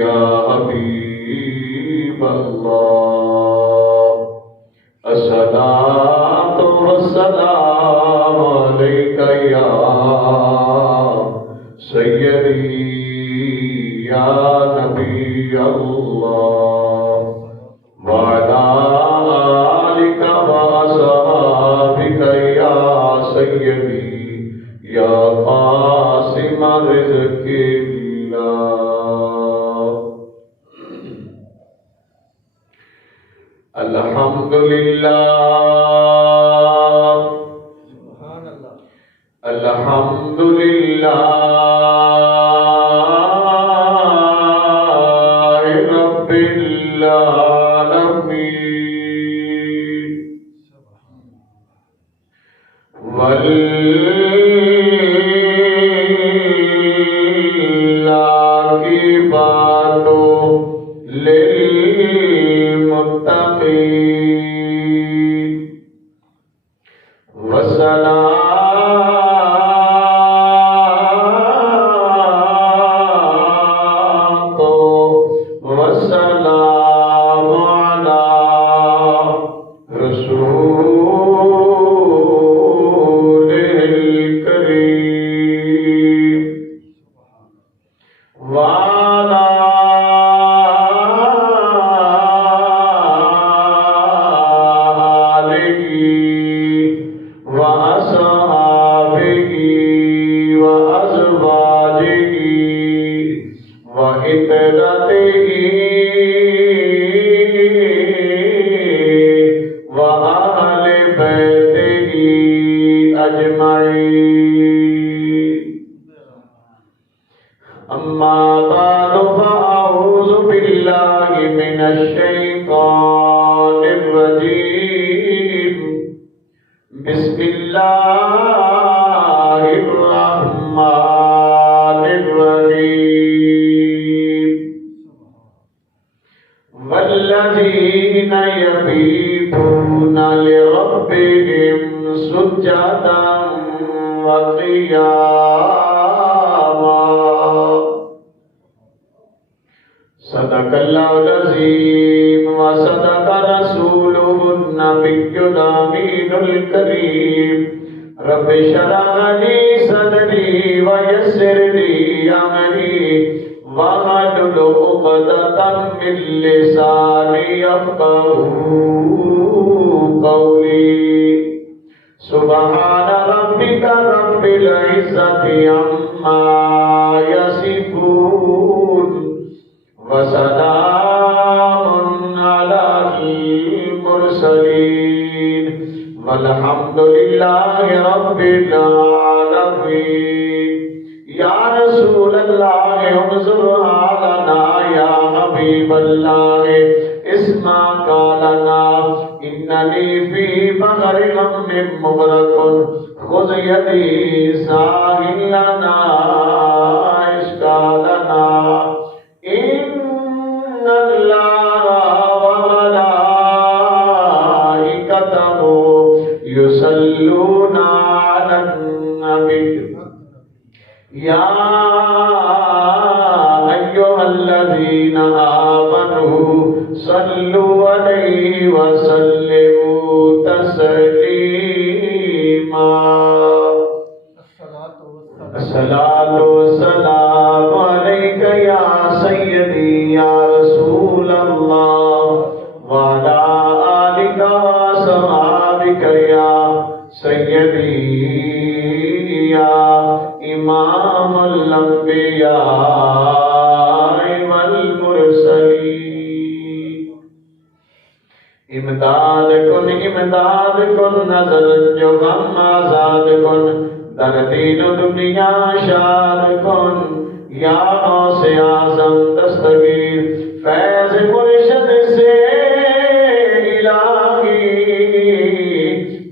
یا حبیب اللہ الصلاۃ والسلام علیک یا سیدی یا نبی اللہ وعلی آلک وصحابک یا سیدی یا قاسم رزق اللہ الحمدللہ الحمدللہ رب العالمین والعاقبۃ للمتقین والصلاة والسلام على رسوله الكريم وعلى آله وأصحابه وأزواجه وعترته وأهل بيته أجمعين أما بعد فأعوذ بالله من الشيطان الرجيم بسم الله الرحمن الرحيم والذين يبيتون لربهم سجدا وقياما صدق الله العظيم وصدق رسوله النبي الأمين الكريم رب اشرح لي صدري ويسر لي أمري واحلل عقدة من لساني يفقهوا قولي سبحان ربك رب العزة عما يصفون وسلام على المرسلين والحمد لله رب العالمين یا رسول اللہ انظر حالنا یا حبیب اللہ اسمع قالنا اننی فی بحر غم مغرق خذ یدی ساحل لنا اشکالنا ان اللہ وملائکتہ یصلون علی النبی یا ایھا الذین آمنوا صلوا علیہ وسلموا تسلیما الصلاۃ والسلام علیک یا سیدی یا رسول اللہ وعلی آلک وصحابک یا سیدی یا امام الانبیاء والمرسلین امداد کن نظر جو غم آزاد کن در دین و دنیا شاد کن یا غوث اعظم دستگیر فیض مرشد سے الہی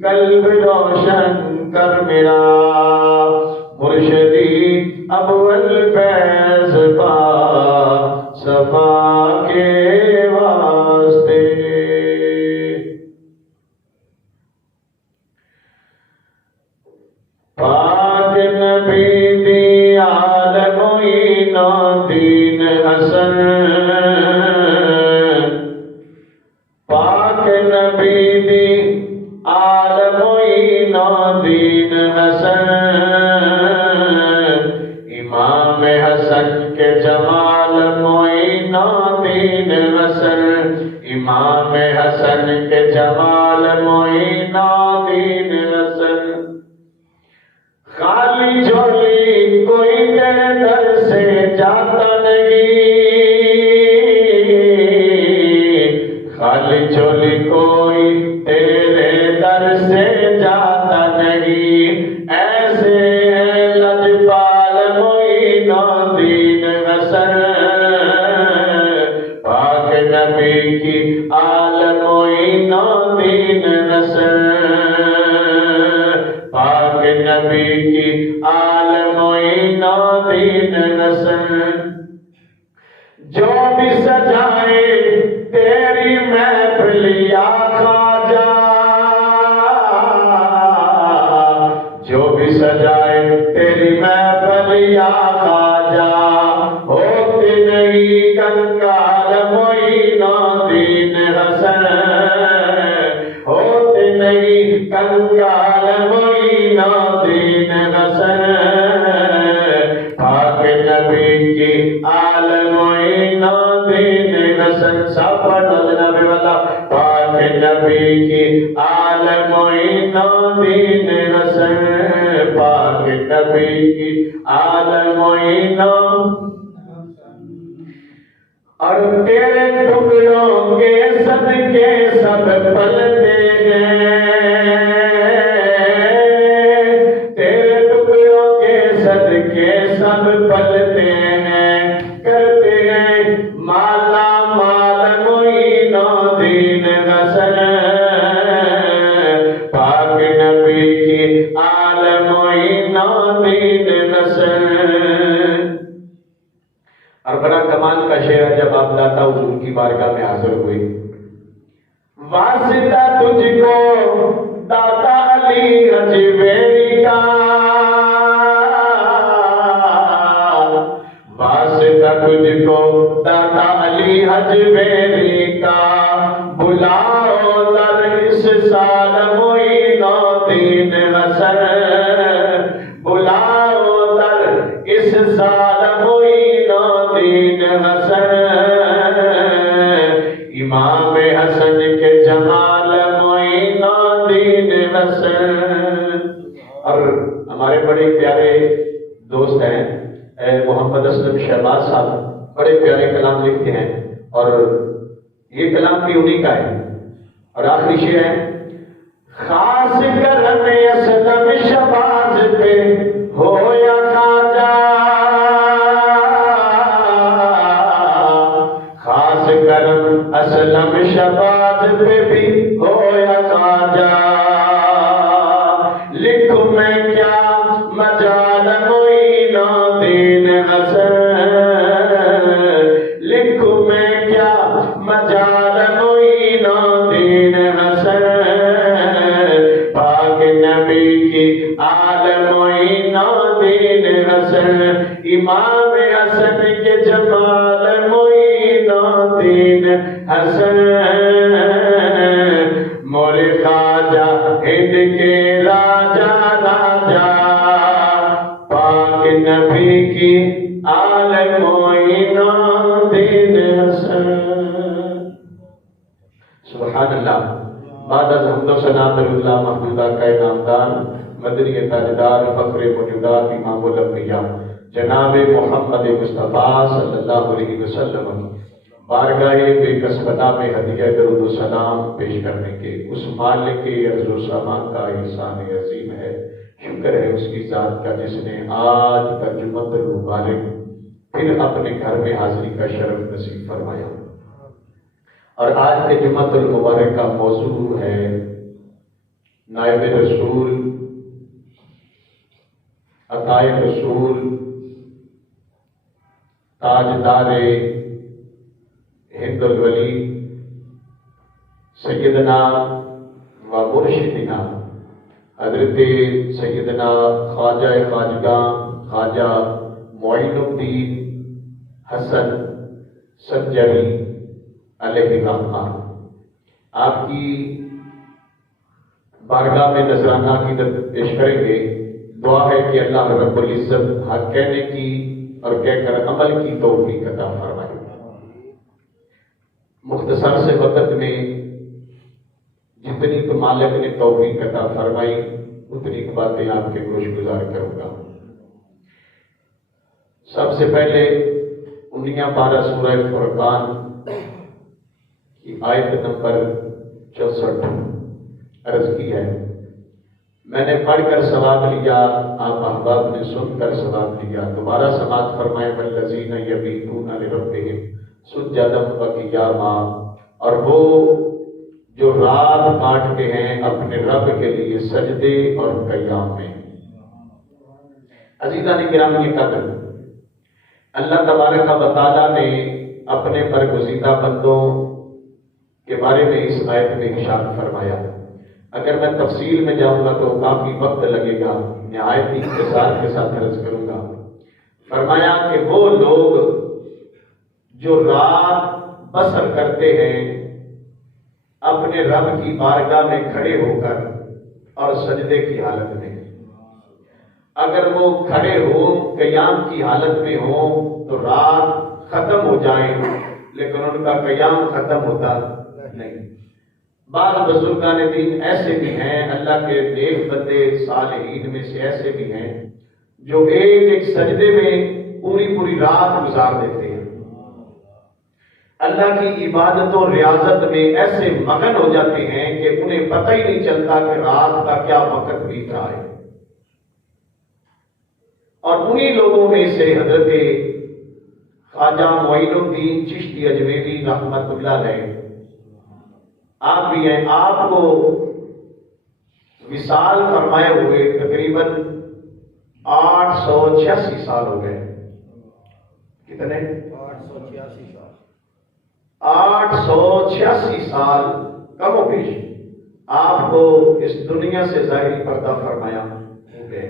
قلب روشن کر میرا مرشدی اول فیض پا صفا کے واسطے پاک نبی دی عالم و دین حسن معین دین حسن، امام حسن کے جمال معین دین حسن، خالی جھولی کوئی تیرے در سے جاتا نہیں، خالی جھولی کوئی تیرے در سے جاتا نہیں، ایسے ہے لجپال معین دین حسن، پاک نبی کی آل معین دین حسن، پاک نبی کی آل معین دین حسن، جو بھی سجائے تیری محفل یا خواجہ، جو بھی سجائے تیری محفل یا خواجہ، ہوتے نہیں کنگال معین دین حسن، ہوتے نہیں کنگال معین دین حسن، پاک نبی کی آل معین دین حسن، سب پڑھنا جناب والا، پاک نبی کی آل معین دین حسن، پاک نبی کی آل معین، اور تیرے ٹکڑوں کے صدقے سب پلتے ہیں، تیرے ٹکڑوں کے صدقے سب پلتے ہیں، کرتے ہیں مالا مال معین دین حسن، پاک نبی کی آل معین دین حسن۔ اور بڑا کمال کا شعر ہے جب آپ داتا حضور کی بارگاہ میں حاضر ہوئے، واسطہ تجھ کو داتا علی اجمیری کا، واسطہ تجھ کو داتا علی اجمیری کا، بلاؤ در اس سال معین دین حسن، بلاؤ در اس سال معین دین حسن، امام حسن کے جمال معین دین حسن۔ اور ہمارے بڑے پیارے دوست ہیں محمد اسلم شہباز صاحب، بڑے پیارے کلام لکھتے ہیں، اور یہ کلام بھی انہی کا ہے، اور آخری شعر ہے، خاص کرم اسلم شہباز پہ ہو یا خواجہ، خاص کرم اسلم شہباز پہ بھی ہو یا خواجہ، لکھوں میں کیا مجال معین دین حسن، لکھوں میں کیا مجال معین دین حسن، پاک نبی کی آل معین دین حسن، امام حسن کے جمال معین دین حسن، مولے خواجہ ہند کے راجا راجا، پاک نبی کی آل معین دین حسن۔ سبحان اللہ۔ بعد از حمد و ثنا درود اللہ محمودہ کا نامدار مدنی تاجدار فخر موجودات امام الانبیاء جناب محمد مصطفیٰ صلی اللہ علیہ وسلم بارگاہ بے کسبتہ میں ہدیہ درود و سلام پیش کرنے کے اس مالک کے عرض و سامان کا احسان عظیم ہے۔ شکر ہے اس کی ذات کا جس نے آج کا جمعۃ المبارک پھر اپنے گھر میں حاضری کا شرف نصیب فرمایا، اور آج کے جمعۃ المبارک کا موضوع ہے نائب رسول، عطائے رسول، تاجدار ہند الولی سیدنا و مرشدنا حضرت سیدنا خواجہ خواجگاں خواجہ معین الدین حسن سنجری علیہ الرحمہ۔ آپ کی بارگاہ میں نذرانہ عقیدت پیش کریں گے۔ دعا ہے کہ اللہ رب العزت حق کہنے کی اور کہہ کر عمل کی توفیق عطا فرمائے۔ مختصر سے وقت میں جتنی تو مالک نے توفیق عطا فرمائی اتنی باتیں آپ کے گوش گزار کروں گا۔ سب سے پہلے 19 سورہ فرقان کی آیت نمبر 64 عرض کی ہے۔ میں نے پڑھ کر ثواب لیا، آپ احباب نے سن کر ثواب لیا۔ دوبارہ سماعت فرمائے والذین یبیتون لربہم سجدا وقیاما، اور وہ جو رات کاٹتے ہیں اپنے رب کے لیے سجدے اور قیام میں۔ عزیزان گرامی قدر، اللہ تبارک و تعالیٰ نے اپنے برگزیدہ بندوں کے بارے میں اس آیت میں ارشاد فرمایا۔ اگر میں تفصیل میں جاؤں گا تو کافی وقت لگے گا، نہایت اختصار کے ساتھ عرض کروں گا۔ فرمایا کہ وہ لوگ جو رات بسر کرتے ہیں اپنے رب کی بارگاہ میں کھڑے ہو کر اور سجدے کی حالت میں، اگر وہ کھڑے ہو قیام کی حالت میں ہوں تو رات ختم ہو جائے لیکن ان کا قیام ختم ہوتا نہیں۔ بعض بزرگان دین ایسے بھی ہیں، اللہ کے نیک بندے صالحین میں سے ایسے بھی ہیں جو ایک ایک سجدے میں پوری رات گزار دیتے ہیں، اللہ کی عبادت و ریاضت میں ایسے مگن ہو جاتے ہیں کہ انہیں پتہ ہی نہیں چلتا کہ رات کا کیا وقت بیت رہا ہے۔ اور انہی لوگوں میں سے حضرت خواجہ معین الدین چشتی اجمیری رحمت اللہ علیہ آپ بھی ہیں، آپ کو وصال فرمائے ہوئے تقریباً 886 سال ہو گئے۔ کتنے؟ 886 سال کم و بیش آپ کو اس دنیا سے ظاہری پردہ فرمایا ہو گئے،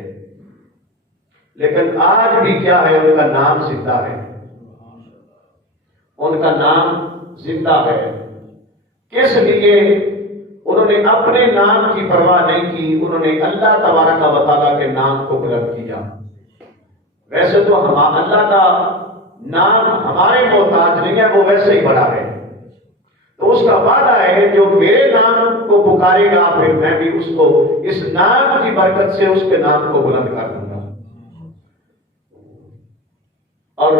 لیکن آج بھی کیا ہے، ان کا نام زندہ ہے، ان کا نام زندہ ہے۔ کس لیے؟ انہوں نے اپنے نام کی پرواہ نہیں کی، انہوں نے اللہ تبارک و تعالیٰ کے نام کو بلند کیا۔ ویسے تو اللہ کا نام ہمارے محتاج نہیں ہے، وہ ویسے ہی بڑا ہے، تو اس کا وعدہ ہے جو میرے نام کو پکارے گا پھر میں بھی اس کو اس نام کی برکت سے اس کے نام کو بلند کر دوں گا۔ اور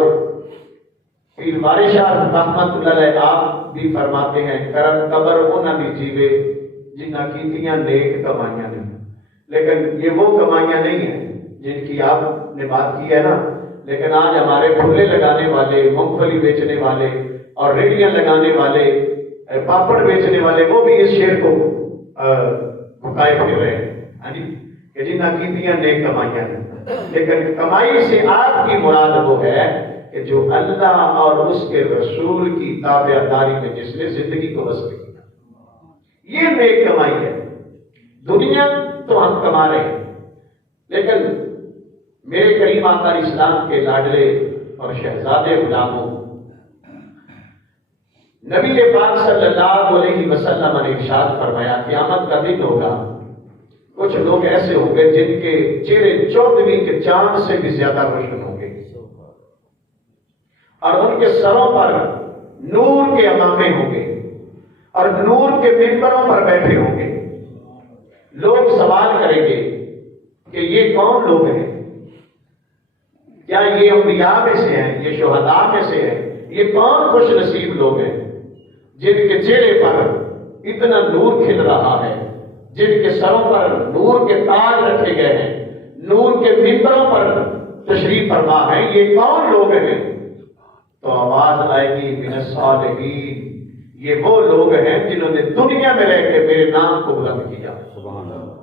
پیر بارے شاہ رحمت اللہ علیہ آپ بھی فرماتے ہیں کرم قبر انہاں دی جیوے جنہاں کیتیاں نیک کمائیاں نہیں، لیکن یہ وہ کمائیاں نہیں ہیں جن کی آپ نے بات کی ہے نا، لیکن آج ہمارے پھولے لگانے والے، مونگ پھلی بیچنے والے اور ریڑیاں لگانے والے، پاپڑ بیچنے والے، وہ بھی اس شعر کو بھکائے پھر رہے ہیں کہ جنہاں کیتیاں نیک کمائیاں نہیں، لیکن کمائی سے آپ کی مراد وہ ہے کہ جو اللہ اور اس کے رسول کی تابعداری میں جس نے زندگی کو بسر کیا، یہ نیک کمائی ہے۔ دنیا تو ہم کما رہے ہیں، لیکن میرے کریم آقا اسلام کے لاڈلے اور شہزادے غلاموں نبی پاک صلی اللہ علیہ وسلم نے ارشاد فرمایا قیامت کا دن ہوگا، کچھ لوگ ایسے ہوں گے جن کے چہرے 14ویں کے چاند سے بھی زیادہ روشن ہوں گے، اور ان کے سروں پر نور کے امامے ہوں گے اور نور کے ممبروں پر بیٹھے ہوں گے۔ لوگ سوال کریں گے کہ یہ کون لوگ ہیں؟ کیا یہ انبیاء میں سے ہیں؟ یہ شہداء میں سے ہیں؟ یہ کون خوش نصیب لوگ ہیں جن کے چہرے پر اتنا نور کھل رہا ہے، جن کے سروں پر نور کے تاج رکھے گئے ہیں، نور کے ممبروں پر تشریف فرما ہے؟ یہ کون لوگ ہیں؟ تو آواز آئے گی من الصالحین، یہ وہ لوگ ہیں جنہوں نے دنیا میں رہ کے میرے نام کو بلند کیا۔ سبحان اللہ۔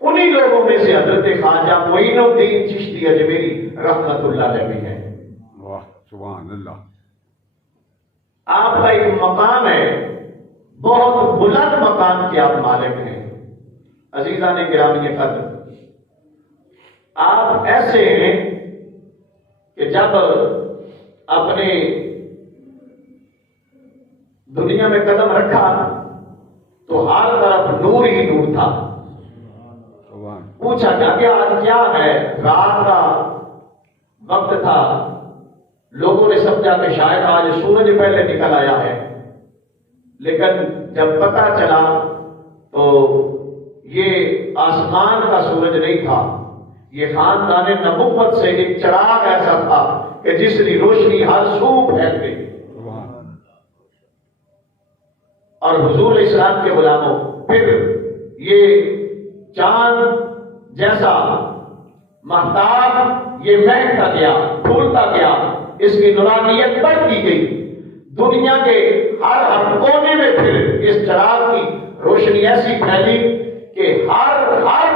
انہی لوگوں میں سے حضرت خواجہ معین الدین چشتی اجمیری رحمت اللہ علیہ بھی ہیں۔ واہ سبحان اللہ۔ آپ کا ایک مقام ہے، بہت بلند مقام کے آپ مالک ہیں۔ عزیزان گرامی قدر، آپ ایسے ہیں کہ جب اپنے دنیا میں قدم رکھا تو ہر طرف نور ہی نور تھا۔ پوچھا کہ آج کیا ہے؟ رات کا وقت تھا، لوگوں نے سمجھا کہ شاید آج سورج پہلے نکل آیا ہے، لیکن جب پتہ چلا تو یہ آسمان کا سورج نہیں تھا، یہ خاندان نبوت سے ایک چراغ ایسا تھا کہ جس کی روشنی ہر سو پھیل گئی۔ اور حضور اسلام کے غلاموں، پھر یہ چاند جیسا مہتاب یہ مہکتا گیا، پھولتا گیا، اس کی نورانیت بڑھتی گئی، دنیا کے ہر کونے میں پھر اس چراغ کی روشنی ایسی پھیلی کہ ہر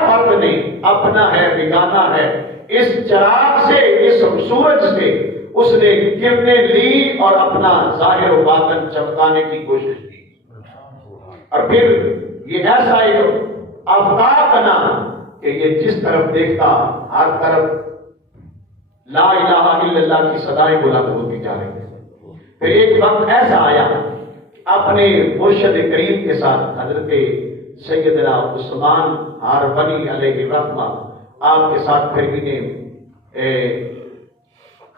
فرد نے اپنا ہے بیگانہ ہے، اس چراغ سے، اس سورج سے اس نے کرنیں لی اور اپنا ظاہر و باطن چمکانے کی کوشش کی، اور پھر یہ ایسا ایک آفتاب بنا کہ یہ جس طرف دیکھتا ہر طرف لا الہ الا اللہ کی صدائیں بلند ہوتی جا رہی ہیں۔ پھر ایک وقت ایسا آیا اپنے مرشد کریم کے ساتھ، حضرت سیدنا عثمان ہارونی علیہ الرحمہ آپ کے ساتھ پھر انہیں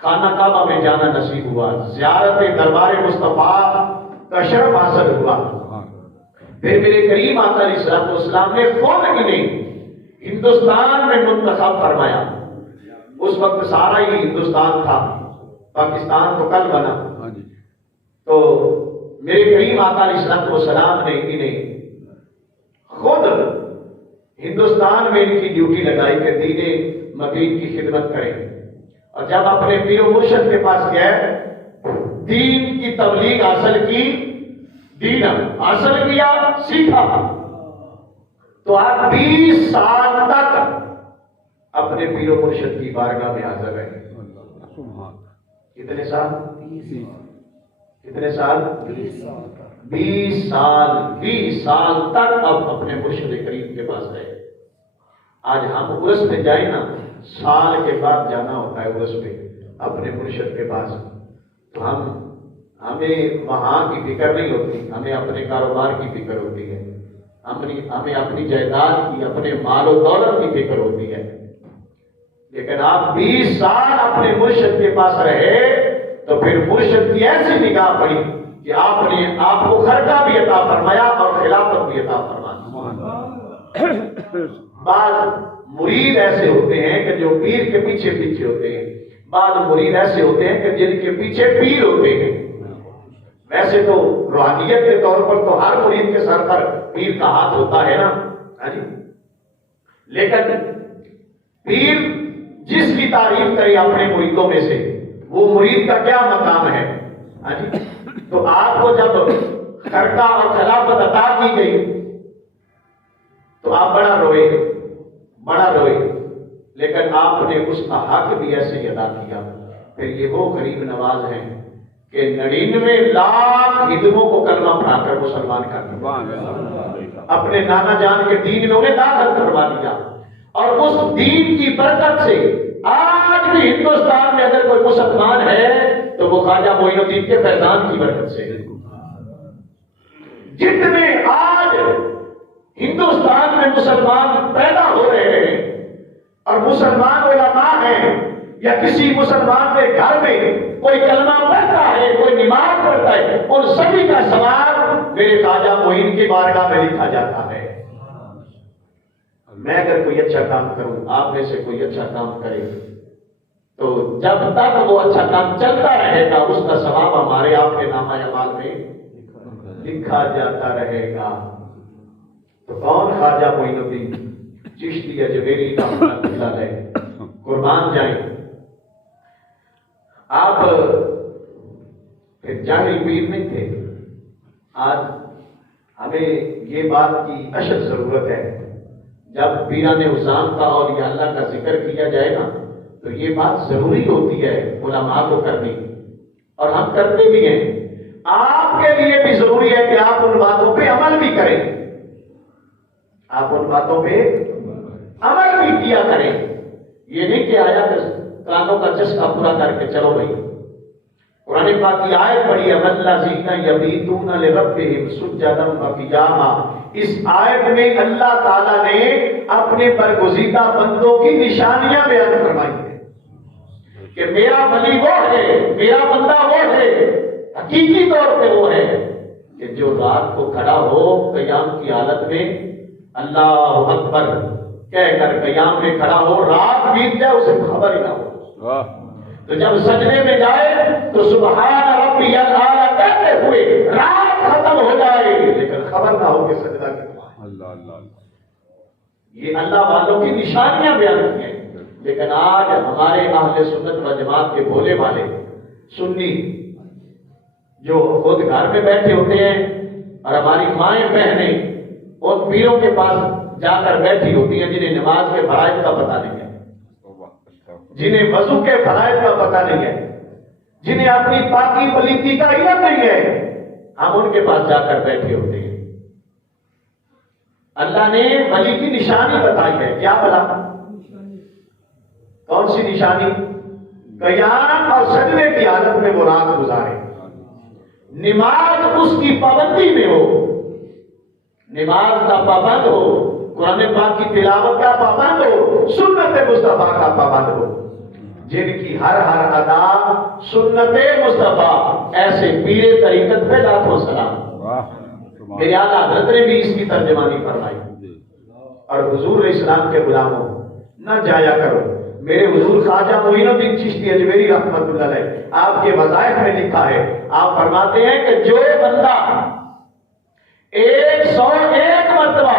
خانہ کعبہ میں جانا نصیب ہوا، زیارت دربار مصطفیٰ کا شرف حاصل ہوا۔ پھر میرے کریم آقا علیہ السلام نے خود انہیں ہندوستان میں منتخب فرمایا۔ اس وقت سارا ہی ہندوستان تھا، پاکستان تو کل بنا، تو میرے کریم آقا علیہ السلام نے انہیں خود ہندوستان میں ان کی ڈیوٹی لگائی کہ دین مدین کی خدمت کریں، اور جب اپنے پیر و مرشد کے پاس گئے، دین کی تبلیغ حاصل کی، دین حاصل کیا، سیکھا، تو آپ 20 سال تک اپنے پیر و مرشد کی بارگاہ میں حاضر رہے۔ کتنے سال؟ کتنے سال؟ 20 سال 20 سال تک اب اپنے مرشد کریم کے پاس رہے۔ آج ہم عرس میں جائیں نا، سال کے بعد جانا ہوتا ہے عرس میں اپنے مرشد کے پاس، تو ہمیں وہاں کی فکر نہیں ہوتی، ہمیں اپنے کاروبار کی فکر ہوتی ہے، ہمیں اپنی جائیداد کی، اپنے مال و دولت کی فکر ہوتی ہے۔ لیکن آپ 20 سال اپنے مرشد کے پاس رہے تو پھر مرشد کی ایسی نگاہ پڑی کہ آپ نے آپ کو خرقہ بھی عطا فرمایا اور خلافت بھی عطا فرمایا۔ بعض مرید ایسے ہوتے ہیں کہ جو پیر کے پیچھے پیچھے ہوتے ہیں، بعض مرید ایسے ہوتے ہیں کہ جن کے پیچھے پیر ہوتے ہیں۔ ویسے تو روحانیت کے طور پر تو ہر مرید کے سر پر پیر کا ہاتھ ہوتا ہے نا، لیکن پیر جس کی تعریف کرے اپنے مریدوں میں سے، وہ مرید کا کیا مقام ہے؟ تو آپ کو جب خرقہ اور خلافت عطا کی گئی تو آپ بڑا روئے، لیکن آپ نے اس کا حق بھی ایسے ہی ادا کیا۔ پھر یہ وہ غریب نواز ہیں کہ 99 لاکھ ہندوؤں کو کلمہ پڑھا کر مسلمان کر دیا، اپنے نانا جان کے دین میں انہیں داخل کروا دیا، اور اس دین کی برکت سے آج بھی ہندوستان میں اگر کوئی مسلمان ہے تو وہ خواجہ معین الدین کے فیضان کی برکت سے۔ جتنے آج ہندوستان میں مسلمان پیدا ہو رہے ہیں اور مسلمان علماء ہیں، یا کسی مسلمان کے گھر میں کوئی کلمہ پڑھتا ہے، کوئی نماز پڑھتا ہے، ان سبھی کا ثواب میرے خواجہ معین کی بارگاہ میں لکھا جاتا ہے۔ میں اگر کوئی اچھا کام کروں، آپ میں سے کوئی اچھا کام کرے، تو جب تک وہ اچھا کام چلتا رہے گا اس کا ثواب ہمارے آپ کے نامہ اعمال میں لکھا جاتا رہے گا۔ تو کون خواجہ معین الدین چشتی اجمیری رحمۃ اللہ علیہ، قربان جائیں۔ آپ جاہلی پیر نہیں تھے، آج ہمیں یہ بات کی اشد ضرورت ہے۔ جب پیران عظام کا اور یا اللہ کا ذکر کیا جائے نا تو یہ بات ضروری ہوتی ہے علماء کو کرنی، اور ہم کرتے بھی ہیں۔ آپ کے لیے بھی ضروری ہے کہ آپ ان باتوں پہ عمل بھی کریں، آپ ان باتوں پہ عمل بھی کیا کریں۔ یہ نہیں کہ آیا کانوں کا چسکا پورا کر کے چلو بھائی۔ قرآن پاک کی آیت پڑھی ہے والذین یبیتون لربہم سجدا وقیاما۔ اس آیت میں اللہ تعالیٰ نے اپنے برگزیدہ بندوں کی نشانیاں بیان فرمائی ہیں کہ میرا ولی وہ ہے، میرا بندہ وہ ہے، حقیقی طور پہ وہ ہے کہ جو رات کو کھڑا ہو قیام کی حالت میں اللہ اکبر کہہ کر قیام میں کھڑا ہو، رات بیت جائے اسے خبر ہی نہ ہو۔ تو جب سجدے میں جائے تو سبحان ربی الاعلی کہتے ہوئے رات ختم ہو جائے لیکن خبر نہ ہو کہ سجدہ کتنا ہے۔ اللہ اللہ، یہ اللہ والوں کی نشانیاں بیان کی ہیں۔ لیکن آج ہمارے اہل سنت و جماعت کے بھولے والے سنی جو خود گھر میں بیٹھے ہوتے ہیں اور ہماری مائیں بہنیں ان پیروں کے پاس جا کر بیٹھی ہوتی ہیں جنہیں نماز کے فرائض کا پتہ نہیں ہے، جنہیں وضو کے فرائض کا پتہ نہیں ہے، جنہیں اپنی پاکی پلیتی کا علم نہیں ہے، ہم ان کے پاس جا کر بیٹھے ہوتے ہیں۔ اللہ نے ولی کی نشانی بتائی ہے، کیا بلا؟ کون سی نشانی؟ قیام اور سجدے کی حالت میں وہ رات گزارے، نماز اس کی پابندی میں ہو، نماز کا پابند ہو، قرآن پاک کی تلاوت کا پابند ہو، سنت مصطفیٰ کا پابند ہو، جن کی ہر ادا سنت مصطفیٰ، ایسے پیر طریقت پہ لاکھوں سلام۔ میرے اعلیٰ حضرت نے بھی اس کی ترجمانی فرمائی۔ اور حضور اسلام کے غلاموں نہ جایا کرو، میرے حضور خواجہ معین الدین چشتی اجمیری رحمت اللہ علیہ آپ کے وظائف میں لکھا ہے، آپ فرماتے ہیں کہ جو بندہ 101 مرتبہ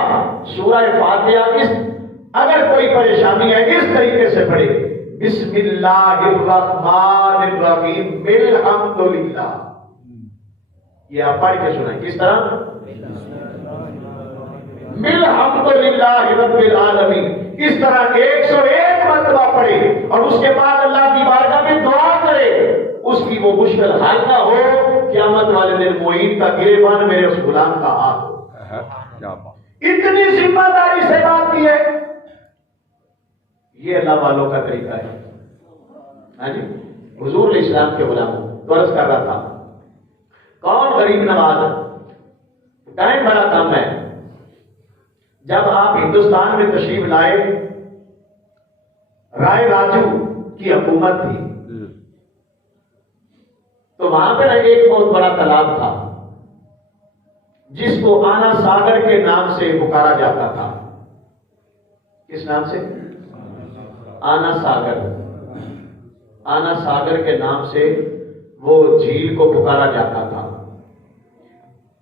سورہ فاتحہ اگر کوئی پریشانی ہے اس طریقے سے پڑھے، بسم اللہ الرحمن الرحیم الحمدللہ، یہ آپ پڑھ کے سنائیں کس طرح؟ الحمدللہ رب العالمین، اس طرح 101 مرتبہ پڑھے اور اس کے بعد اللہ کی بارگاہ میں دعا کرے، اس کی وہ مشکل حل نہ ہو، قیامت والے دن معین کا گریبان میرے اس غلام کا ہاتھ ہو۔ اتنی ذمہ داری سے بات کی ہے، یہ اللہ والوں کا طریقہ ہے۔ ہاں جی، حضور علیہ السلام کے غلاموں تو عرض کر رہا تھا، کون غریب نواز؟ ٹائم بڑا کم ہے۔ جب آپ ہندوستان میں تشریف لائے، رائے راجو کی حکومت تھی، تو وہاں پہ ایک بہت بڑا تالاب تھا جس کو آنا ساگر کے نام سے پکارا جاتا تھا۔ کس نام سے؟ آنا ساگر۔ آنا ساگر کے نام سے وہ جھیل کو پکارا جاتا تھا۔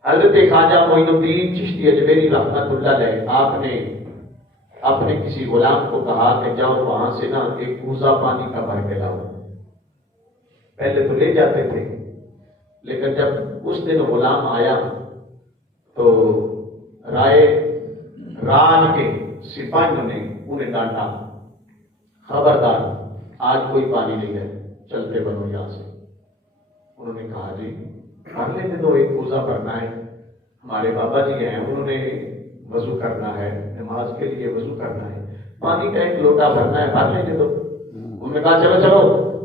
حضرت خواجہ معین الدین چشتی اجمیری رحمت اللہ علیہ آپ نے اپنے کسی غلام کو کہا کہ جاؤ وہاں سے نا ایک کوزہ پانی کا بھر کے لاؤ۔ پہلے تو لے جاتے تھے، لیکن جب اس دن غلام آیا تو رائے راج کے سپاہیوں نے انہیں ڈانٹا، خبردار آج کوئی پانی نہیں ہے، چلتے بنو یہاں سے۔ انہوں نے کہا جی بھر لینے دو، ایک کوزہ بھرنا ہے، ہمارے بابا جی ہیں انہوں نے وضو کرنا ہے، نماز کے لیے وضو کرنا ہے، پانی کا ایک لوٹا بھرنا ہے، بھر لینے دو۔ انہوں نے کہا چلو چلو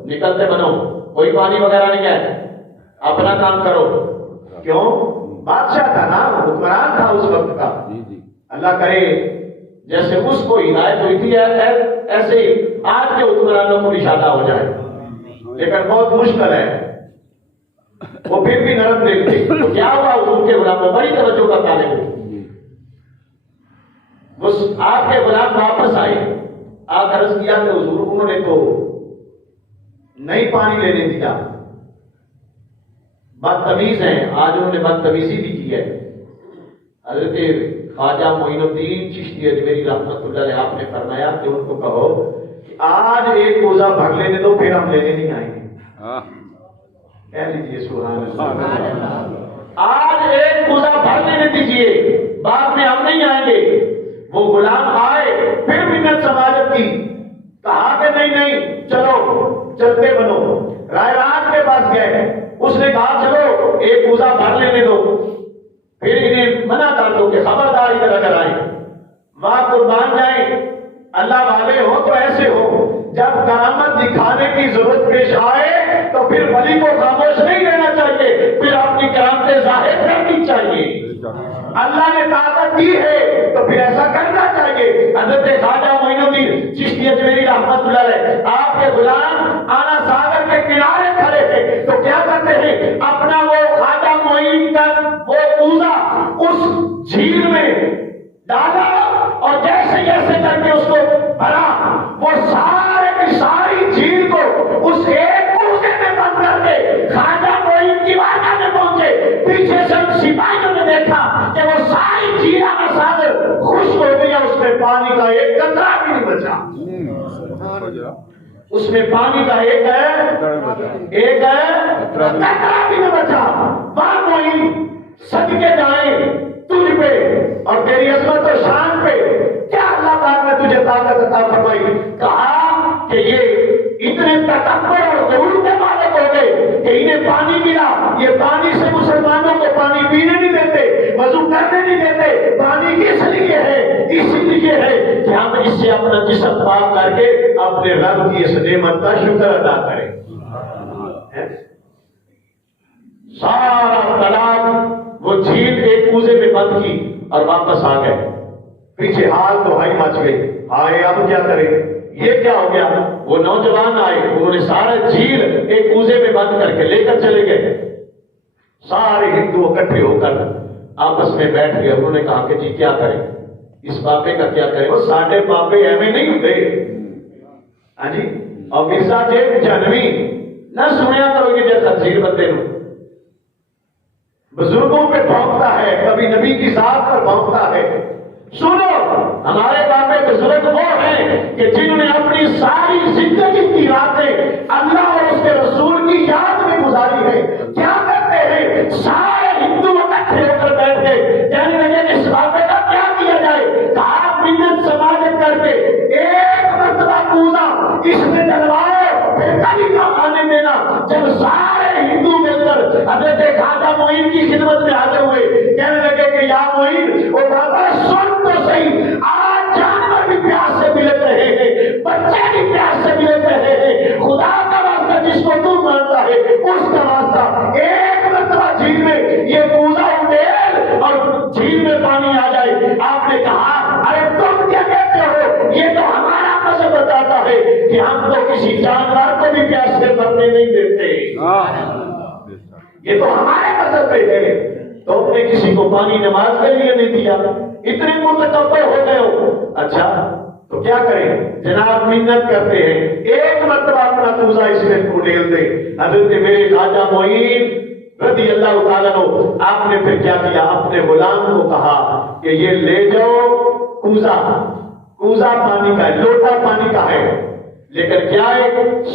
نکلتے بنو، کوئی پانی وغیرہ نہیں ہے، اپنا کام کرو۔ کیوں؟ بادشاہ تھا نا، حکمران تھا اس وقت کا۔ اللہ کرے جیسے اس کو ہدایت ہوئی تھی ایسے آج کے حکمرانوں کو اشارہ ہو جائے، لیکن بہت مشکل ہے، وہ پھر بھی نرم دیکھتے۔ تو کیا ہوا؟ حضور کے غلاموں بڑی توجہ کا طالب ہو، آپ کے غلام واپس آئے، آ کر عرض کیا کہ حضور انہوں نے تو نہیں پانی لینے دیا، بدتمیز ہیں، آج انہوں نے بدتمیزی بھی کی ہے۔ حضرت خواجہ معین الدین چشتی اجمیری رحمت اللہ علیہ آپ نے فرمایا کہ ان کو کہو کہ آج ایک کوزہ بھر لینے دو، پھر ہم لینے نہیں آئیں گے۔ کہہ لیجیے سبحان اللہ، آج ایک کوزہ بھر لینے دیجیے، بعد میں ہم نہیں آئیں گے۔ وہ غلام آئے، پھر منت سماجت کی، کہا کہ نہیں نہیں چلو چلتے بنو۔ رائے راج کے پاس گئے، اس نے کہا چلو ایک کوزہ بھر لینے دو، پھر انہیں منع کر دو کہ خبردار ادھر اگر آئے، وہاں قربان جائیں، اللہ والے ہو تو ایسے ہو، جب کرامت دکھانے کی ضرورت پیش آئے تو پھر ولی کو خاموش نہیں رہنا چاہیے، پھر اپنی کرامتیں ظاہر کرنی چاہیے۔ اللہ نے طاقت دی ہے تو پھر ایسا کرنا چاہیے۔ حضرت خواجہ معین الدین چشتی اجمیری رحمت اللہ علیہ آپ کے غلام آنا ڈالا اور جیسے جیسے کر کے اس کو بھرا، وہ سارے کی ساری جھیل کو اس ایک کوزے میں بند کر کے خواجہ معین کی بارگاہ میں پہنچے۔ پیچھے سے ان سپاہیوں نے دیکھا کہ وہ ساری جھیل ساگر خشک ہو گئی، اس میں پانی کا ایک قطرہ بھی نہیں بچا۔ اس میں پانی کا ایک قطرہ بھی نہیں بچا۔ ماں معین صدقے جائیں تجھ پہ اور تیری عظمت و شان پہ، کیا اللہ پاک نے تجھے طاقت عطا فرمائی؟ کہا کہ یہ اتنے تکبر اور غرور کے مالک ہو گئے کہ انہیں پانی ملا، یہ پانی سے مسلمانوں کو پانی پینے نہیں دیتے، وضو کرنے نہیں دیتے۔ پانی کس لیے ہے؟ اسی لیے ہے کہ ہم اس سے اپنا جسم پاک کر کے اپنے رب کی اس نعمت کا شکر ادا کریں۔ سارا تالاب وہ جھیل ایک کوزے میں بند کی اور واپس آ گئے۔ پیچھے حال تو ہائی مچ گئی، آئے اب کیا کریں، یہ کیا ہو گیا؟ وہ نوجوان آئے، انہوں نے سارا جھیل ایک کوزے میں بند کر کے لے کر چلے گئے۔ سارے ہندو اکٹھے ہو کر آپس میں بیٹھ گئے، انہوں نے کہا کہ جی کیا کریں، اس پاپے کا کیا کریں؟ وہ ساڈے پاپے ایویں نہیں ہوتے، ہاں جی۔ اور مرزا جیب جہنوی نہ سنیا کرو گے جیسا خنزیر بندے نو، بزرگوں پہ بھونکتا ہے، کبھی نبی کی ذات پر بھونکتا ہے۔ سنو، ہمارے بابے بزرگ وہ ہیں کہ جنہوں نے اپنی ساری زندگی کی راتیں اللہ اور اس کے رسول کی یاد میں گزاری ہے۔ کیا کرتے ہیں؟ سارے ہندو اکٹھے ہو کر بیٹھ گئے، کہنے لگے کہ اس بابے کا کیا کیا جائے؟ کہا منت سماجت کر کے ایک مرتبہ کوزا اس میں ڈلواؤ، پھر کبھی نہ آنے دینا۔ جب سارے ہندو مل کر حضرت خواجہ معین کی خدمت میں حاضر ہوئے، کہنے لگے کہ یا معین، وہ بابا سن تو صحیح، آج جانور بھی پیاس سے بلک رہے ہیں، بچے بھی پیاس سے بلک رہے ہیں، خدا کا واسطہ جس کو تم مانتا ہے اس کا واسطہ ایک مرتبہ جھیل میں یہ کوزہ اٹھیل اور جھیل میں پانی آ جائے۔ آپ نے کہا ارے تم کیا کہتے ہو؟ یہ تو ہمارا مذہب بتاتا ہے کہ ہم تو کسی جانور کو بھی پیاس سے مرنے نہیں دیتے، یہ تو ہمارے مذہب پہ ہے۔ تو ہم نے کسی کو پانی نماز کے لیے نہیں دیا، اتنے متکبر ہو گئے ہو۔ اچھا تو کیا کریں؟ جناب منت کرتے ہیں ایک مرتبہ اپنا کوزہ اس میں ڈیل دے۔ حضرت میرے خواجہ معین رضی اللہ تعالیٰ عنہ، آپ نے پھر کیا کیا؟ اپنے غلام کو کہا کہ یہ لے جاؤ کوزہ پانی کا ہے، لوٹا پانی کا ہے، لیکن کیا ہے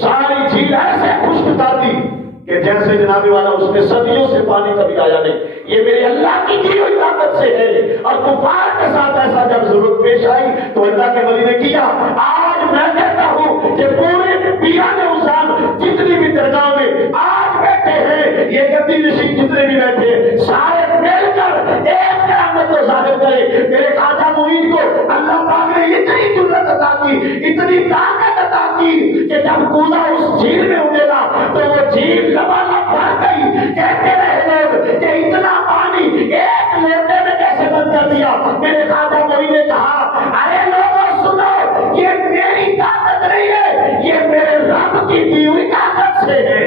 ساری جھیل ایسے خشک کر دی کہ جیسے جناب والا اس میں صدیوں سے پانی کبھی آیا نہیں۔ یہ میرے اللہ کی دی ہوئی طاقت سے ہے۔ اور کفار کے ساتھ ایسا جب ضرورت پیش آئی تو اللہ کے ولی نے کیا۔ آج میں کہتا ہوں کہ پورے پیران حسین جتنی بھی درگاہ میں آج بیٹھے ہیں، یہ گدی نشین جتنے بھی بیٹھے ہیں، سارے مل کر ایک کرامت کو ظاہر کرے۔ میرے خواجہ معین کو اللہ پاک نے اتنی جرأت عطا کی، اتنی طاقت عطا کی کہ جب کوزہ اس جھیل میں اڑیلا تو وہ جھیل لبالب بھر گئی۔ کہتے رہے لوگ کہ اتنا پانی ایک لوٹے میں کیسے بند کر دیا؟ میرے خواجہ معین نے کہا ارے لوگوں سنو، یہ میری طاقت نہیں ہے، یہ میرے رب کی دی ہوئی طاقت سے ہے۔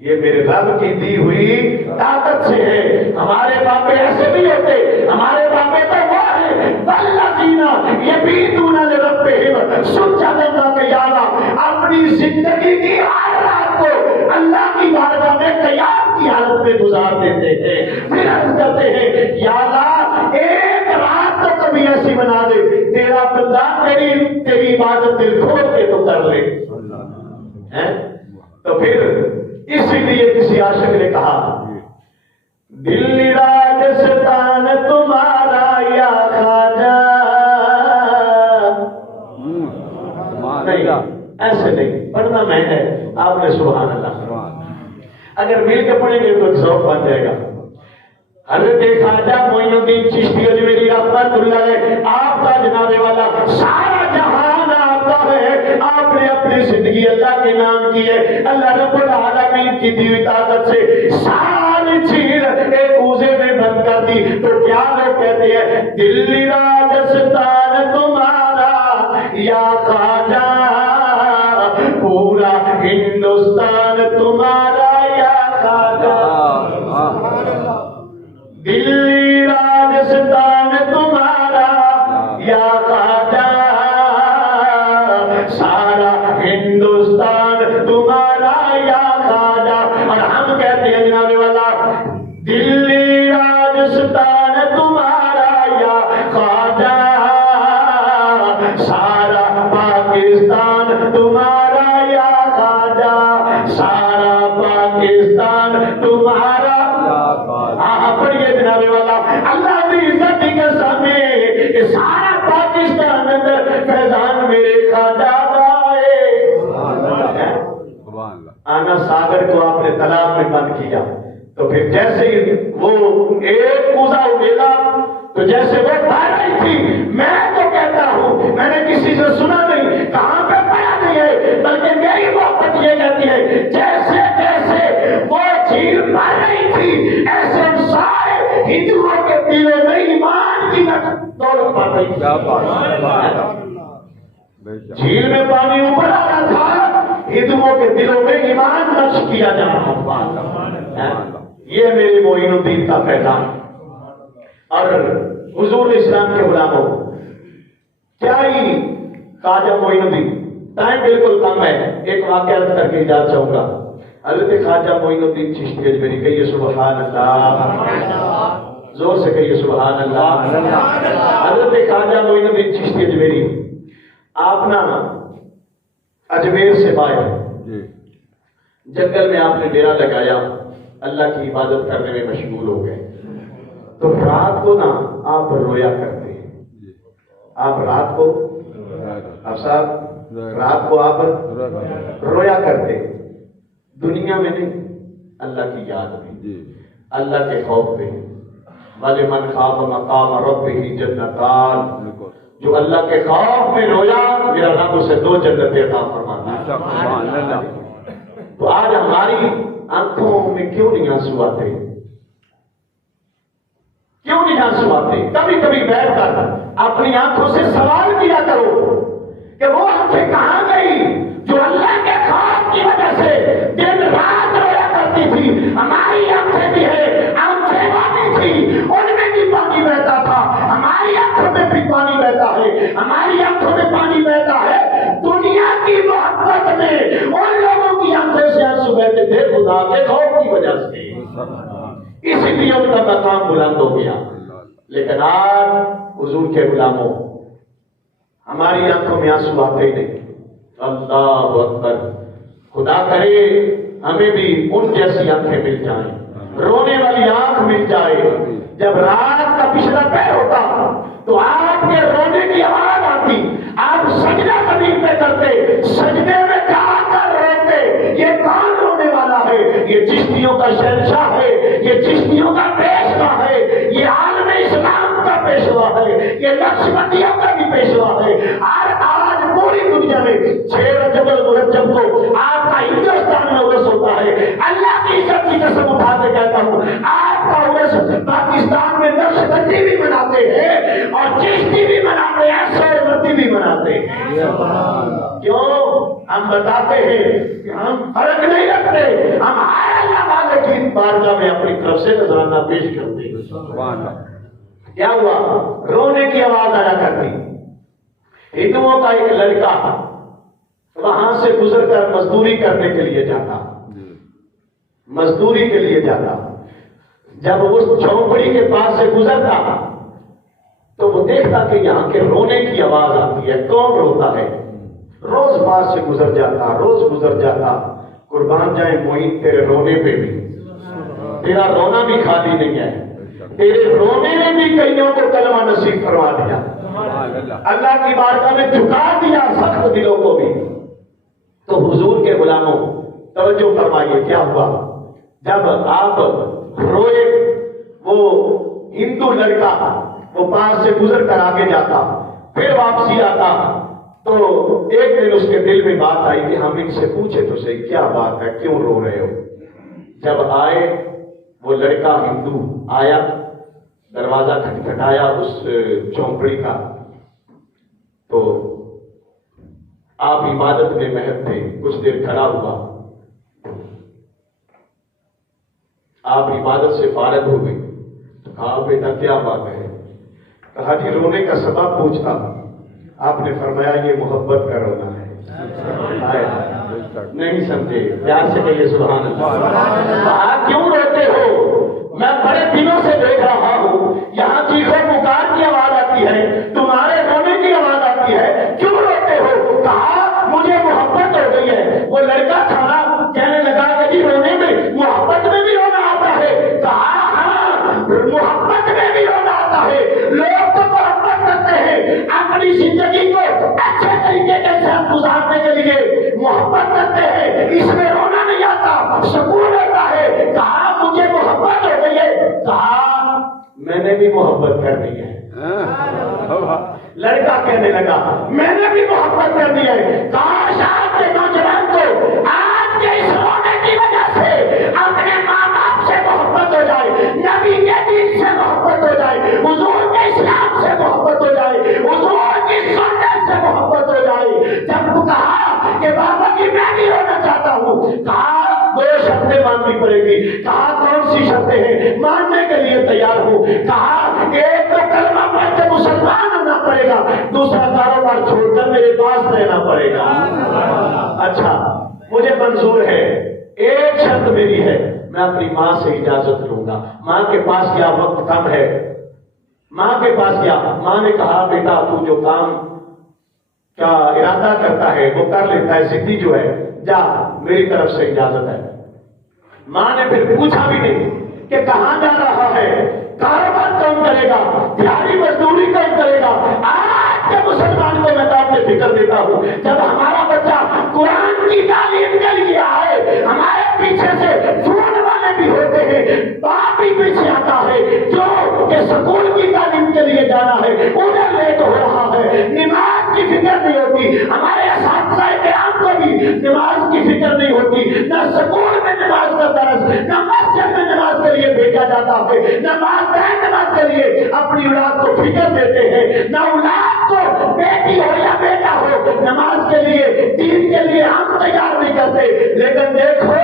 یہ میرے رب کی دی ہوئی طاقت سے ہے۔ ہمارے باپے ایسے نہیں ہوتے، ہمارے باپے تو وہ ہیں والذین یبیتون لربہم سجدا وقیاما، اپنی زندگی کی ہر رات کو اللہ کی بارگاہ میں قیام کی حالت میں گزار دیتے ہیں، پھر عرض کرتے ہیں یا اللہ ایک رات تو کبھی ایسی بنا دے تیرا بندہ تیری عبادت دل کھول کے تو کر لے۔ تو پھر اسی لیے کسی عاشق نے کہا دل راجستان تمہارا یا خواجہ، نہیں ایسے نہیں پڑھنا میں ہے، آپ نے سبحان اللہ، اگر مل کے پڑھیں گے تو ذوق بن جائے گا۔ حضرت خواجہ معین الدین چشتی اجمیری رحمت اللہ علیہ، آپ کا جناب والا سارا جہان آپ کا ہے، آپ نے اپنی زندگی اللہ کے نام کی ہے، اللہ رب العالمین کی دی ہوئی طاقت سے ساری جھیل ایک کوزے میں بند کر دی۔ تو کیا لوگ کہتے ہیں دلی راجستان تمہارا یا خواجہ، پورا ہندوستان تمہارا یا خواجہ، دل خواجہ. اور ہم کہتے ہیں جناب والا دلی راجستھان تمہارا یا خواجہ، سارا پاکستان تمہارا یا خواجہ، سارا پاکستان تمہارا. پڑھیے جناب والا اللہ کی عزت کی قسم ہے سارا پاکستان اندر فیضان میرے خواجہ کا ہے. آنا ساگر کو آپ نے تالاب میں بند کیا تو پھر جیسے ہی وہ ایک کوزہ اڑیلا تو جیسے وہ باہر آئی تھی. میں تو کہتا ہوں میں نے کسی سے سنا نہیں کہاں پہ پڑا نہیں ہے بلکہ میری محبت یہ کہتی ہے جیسے جیسے وہ جھیل بھر رہی تھی ایسے سارے ہندوؤں کے دلوں میں ایمان کی دولت بڑھ رہی تھی. جھیل میں پانی اوپر آ رہا تھا، ہندوؤں کے دلوں میں ایمان نقش کیا جا رہا تھا. یہ میرے معین الدین کا پیغام. اور حضور اسلام کے غلاموں کیا ہی خواجہ معین الدین، ٹائم بالکل کم ہے، ایک واقعہ کر کے جا چاہوں گا. حضرت خواجہ معین الدین چشتی اجمیری، کہیے سبحان اللہ، زور سے کہیے سبحان اللہ. حضرت خواجہ معین الدین چشتی اجمیری آپ نا اجمیر سے باہر جنگل میں آپ نے ڈیرا لگایا، اللہ کی عبادت کرنے میں مشغول ہو گئے. تو رات کو نا آپ رویا کرتے ہیں. آپ رات کو صاحب رات کو آپ رویا کرتے، دنیا میں نہیں، اللہ کی یاد میں، اللہ کے خوف میں. وَلِمَنْ خَافَ مَقَامَ رَبِّهِ جَنَّتَانِ، جو اللہ کے خوف میں رویا میرا رب اسے 2 جنتیں عطا فرماتا ہے. تو آج ہماری آنکھوں میں کیوں نہیں آنسو آتے؟ کیوں نہیں آنسو آتے؟ کبھی کبھی بیٹھ کر اپنی آنکھوں سے سوال کیا کرو کہ وہ آنکھیں کہاں گئی جو اللہ کے خوف کی وجہ سے دن رات رویا کرتی تھی. ہماری آنکھیں بھی ہے، آنکھیں والی تھی، ان میں بھی پانی بہتا تھا، ہماری آنکھوں میں بھی پانی بہتا ہے، ہماری آنکھوں میں پانی بہتا ہے. دنیا کی محبت میں ان لوگوں کی آنکھیں سے آنسو بہتے تھے خدا کے خوف کی وجہ سے، اسی لیے ان کا مقام بلند ہو گیا. لیکن آج حضور کے غلاموں ہماری آنکھوں میں آنسو آتے ہی نہیں. اللہ اکبر. خدا کرے ہمیں بھی ان جیسی آنکھیں مل جائیں، رونے والی آنکھ مل جائے. جب رات کا پچھلا پہر ہوتا تو آپ کے رونے کی آواز آتی، آپ سجدہ زمین پہ کرتے، سجدے میں جا کر روتے. یہ کون رونے والا ہے؟ یہ چشتیوں کا شہنشاہ ہے، یہ چشتیوں کا پیشوا ہے، یہ عالم اسلام کا پیشوا ہے، یہ نقشبندیوں کا بھی پیشوا ہے. آج پوری دنیا میں 6 رجب المرجب کو آپ کا ہندوستان میں عرس ہوتا ہے. اللہ کی عزت کی قسم اٹھا کے کہتا ہوں آپ کا عرس پاکستان میں نقشبندی بھی مناتے ہیں اور چشتی بھی مناتے ہیں، سہروردی بھی مناتے ہیں. کیوں؟ ہم بتاتے ہیں کہ ہم فرق نہیں رکھتے، ہم ہر اللہ والے کی بارگاہ میں اپنی طرف سے نذرانہ پیش کرتے ہیں. کیا ہوا؟ رونے کی آواز آیا کرتی. ہندوؤں کا ایک لڑکا وہاں سے گزر کر مزدوری کرنے کے لیے جاتا، مزدوری کے لیے جاتا. جب اس جھونپڑی کے پاس سے گزرتا تو وہ دیکھتا کہ یہاں کے رونے کی آواز آتی ہے. کون روتا ہے؟ روز پاس سے گزر جاتا، روز گزر جاتا. قربان جائیں معین تیرے رونے پہ بھی، تیرا رونا بھی خالی نہیں ہے، تیرے رونے نے بھی کئیوں کو کلمہ نصیب فرما دیا، اللہ کی بارگاہ میں جھکا دیا سخت دلوں کو بھی. تو حضور کے غلاموں توجہ فرمائیے کیا ہوا. جب آپ روئے وہ ہندو لڑکا وہ پاس سے گزر کر آگے جاتا، پھر واپسی آتا تو ایک دن اس کے دل میں بات آئی کہ ہم ان سے پوچھے تو صحیح کیا بات ہے، کیوں رو رہے ہو. جب آئے وہ لڑکا ہندو آیا، دروازہ کھٹکھٹایا اس چونپڑی کا، تو آپ عبادت میں مہر تھے. کچھ دیر کھڑا ہوا، آپ عبادت سے فارغ ہو گئے. کہا بیٹا کیا بات ہے؟ کہا جی رونے کا سبب پوچھا. آپ نے فرمایا یہ محبت کا رونا ہے. نہیں سمجھے، پیار سے کہیے سبحان اللہ۔ کہا کیوں روتے ہو؟ میں بڑے دنوں سے دیکھ رہا ہوں یہاں چیخو پکار کی آواز آتی ہے، تمہارے رونے کی آواز آتی ہے، کیوں روتے ہو؟ کہا مجھے محبت ہو گئی ہے۔ وہ لڑکا تھا کہنے لگا کہ جی رونے میں محبت میں بھی رونا آتا ہے؟ کہا ہاں محبت میں بھی رونا آتا ہے۔ لوگ تو محبت کرتے ہیں اپنی زندگی کو اچھے طریقے کے ساتھ گزارنے کے لیے محبت کرتے ہیں، اس میں رونا نہیں آتا، سکون ہوتا ہے۔ کہا مجھے محبت ہو گئی ہے۔ کہا میں نے بھی محبت کرنی ہے۔ لڑکا کہنے لگا میں نے بھی محبت کرنی ہے۔ کاش آپ کے نوجوان کو آج کے اس رونے کی وجہ سے اپنے ماں باپ سے محبت ہو جائے، نبی کے دین سے محبت ہو جائے، حضور کے اسلام سے محبت ہو جائے، حضور کی سنت سے محبت ہو جائے۔ جب تو کہا کہ بابا جی میں بھی رونا چاہتا ہوں، کہا دو شرطیں ماننی پڑے گی۔ کہا کون سی شرطیں ہیں؟ ماننے کے لیے تیار ہوں۔ کہا ایک تو کلمہ پڑھ کے مسلمان ہونا پڑے گا، دوسرا کاروبار چھوڑ کر میرے پاس رہنا پڑے گا۔ اچھا مجھے منظور ہے، ایک شرط میری ہے، میں اپنی ماں سے اجازت لوں گا۔ ماں کے پاس کیا وقت کم ہے، ماں کے پاس کیا؟ ماں نے کہا بیٹا تو جو کام کا ارادہ کرتا ہے وہ کر لیتا ہے، ضدی جو ہے جا، میری طرف سے اجازت ہے۔ ماں نے پھر پوچھا بھی نہیں کہ کہاں جا رہا ہے، کاروبار کون کرے گا، دیہاڑی مزدوری کون کرے گا۔ آج کے مسلمان کو میں بات سے فکر دیتا ہوں، جب ہمارا بچہ قرآن کی تعلیم کے لیے آئے، ہمارے پیچھے سے فون والے بھی ہوتے ہیں، باپ بھی پیچھے آتا ہے جو کہ سکول کی تعلیم کے لیے جانا ہے، ادھر لیٹ ہو رہا ہے، نماز کی فکر نہیں ہوتی۔ ہمارے اساتذہ کرام کو بھی نماز کی فکر نہیں ہوتی، نہ سکول میں نماز کا درس، نہ مسجد میں نماز کے لیے بھیجا جاتا ہے، نہ والدین نماز کے لیے اپنی اولاد کو فکر دیتے ہیں، نہ اولاد کو بیٹی ہو یا بیٹا ہو نماز کے لیے دین کے لیے ہم تیار نہیں کرتے۔ لیکن دیکھو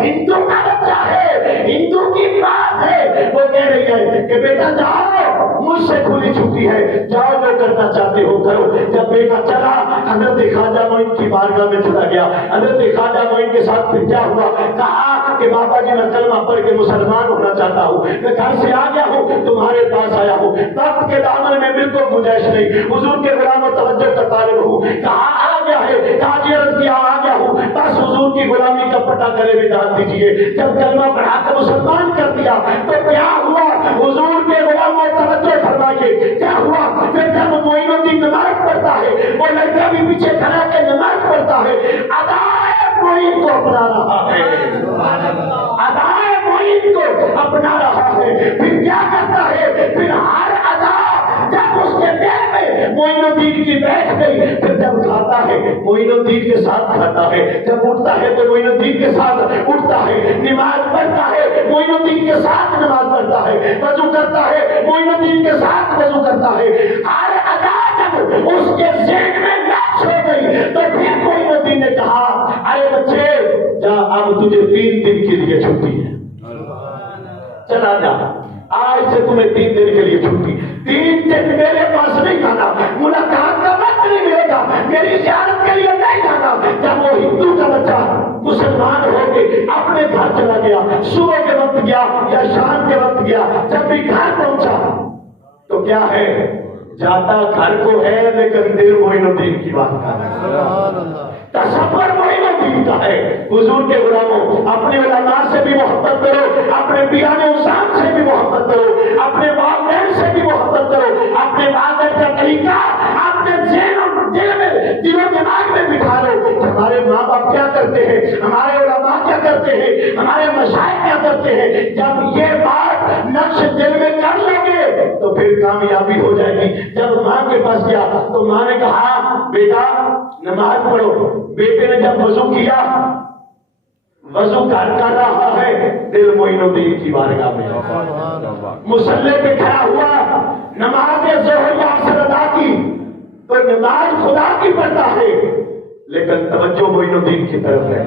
ہندو کا بچہ ہے، ہندو کی بات ہے، وہ کہہ رہی ہے کہ بیٹا جاؤ مجھ سے کھلی چھٹی ہے، جاؤ جو کرنا چاہتے ہو کرو۔ جب بیٹا چلا حضرت خواجہ معین کی بارگاہ میں چلا گیا، حضرت خواجہ معین کے ساتھ پھر کیا ہوا؟ کہا کہ بابا جی میں کلمہ پڑھ کے مسلمان ہونا چاہتا ہوں، میں گھر سے آ گیا ہوں تمہارے پاس آیا ہوں، وقت کے دامن میں بالکل گنجائش نہیں، حضور کے غلام و توجہ کا طالب ہوں۔ کہا آ گیا ہے، کہا عرض کیا آ گیا ہوں، بس حضور کی غلامی کا پٹا گلے میں ڈال دیجیے۔ جب کلمہ پڑھا کے مسلمان کر دیا تو کیا ہوا؟ حضور کے غلام و توجہ فرمائیے کیا ہوا؟ پھر جب معین الدین نماز پڑھتا ہے، وہ لڑکا بھی پیچھے کھڑا کے نماز پڑھتا ہے، ادائے معین کو اپنا رہا ہے، ادائے معین کو اپنا رہا ہے۔ پھر کیا کرتا ہے؟ پھر ہر ادا جب اس کے دل میں معین الدین کی بیٹھ گئی، پھر جب کھاتا ہے معین الدین کے ساتھ کھاتا ہے، جب اٹھتا ہے تو معین الدین کے ساتھ اٹھتا ہے، نماز پڑھتا ہے معین الدین کے ساتھ نماز پڑھتا ہے، وضو کرتا ہے معین الدین کے ساتھ وضو کرتا ہے۔ ہر ادا جب اس کے ذہن میں نقش ہو گئی تو پھر معین الدین نے کہا ارے بچے جا، اب تجھے 3 دن کے لیے چھٹی ہے، چلا جا، آج سے تمہیں 3 دن کے لیے چھٹی، 3 دن میرے پاس نہیں آنا، ملاقات کا وقت نہیں ملے گا، میری زیارت کے لیے نہیں جانا۔ جب وہ ہندو کا بچہ مسلمان ہو کے اپنے گھر چلا گیا، صبح کے وقت گیا یا شام کے وقت گیا، جب بھی گھر پہنچا تو کیا ہے؟ جاتا گھر کو ہے لیکن دل معین الدین کی بات کا ہے، تصور معین الدین کا ہے۔ حضور کے غلاموں اپنے علماء سے بھی محبت کرو، اپنے بیان اسلام سے بھی محبت کرو، اپنے والدین سے بھی محبت کرو، اپنے والدین کا طریقہ اپنے ذہن اور دل میں دل و دماغ میں بٹھا لو۔ ہمارے ماں باپ کیا کرتے ہیں، ہمارے علماء کیا کرتے ہیں، ہمارے مشائخ کیا کرتے ہیں، جب یہ بات نقش دل میں کر لیں گے تو پھر کامیابی ہو جائے گی۔ جب ماں کے پاس گیا تو ماں نے کہا بیٹا نماز پڑھو۔ بیٹے نے جب وضو کیا، وضو کر رہا ہے، دل معین الدین کی بارگاہ میں، مصلی پہ کھڑا ہوا، نماز ظہر یا عصر ادا کی تو نماز خدا کی پڑھتا ہے لیکن توجہ معین الدین کی طرف ہے۔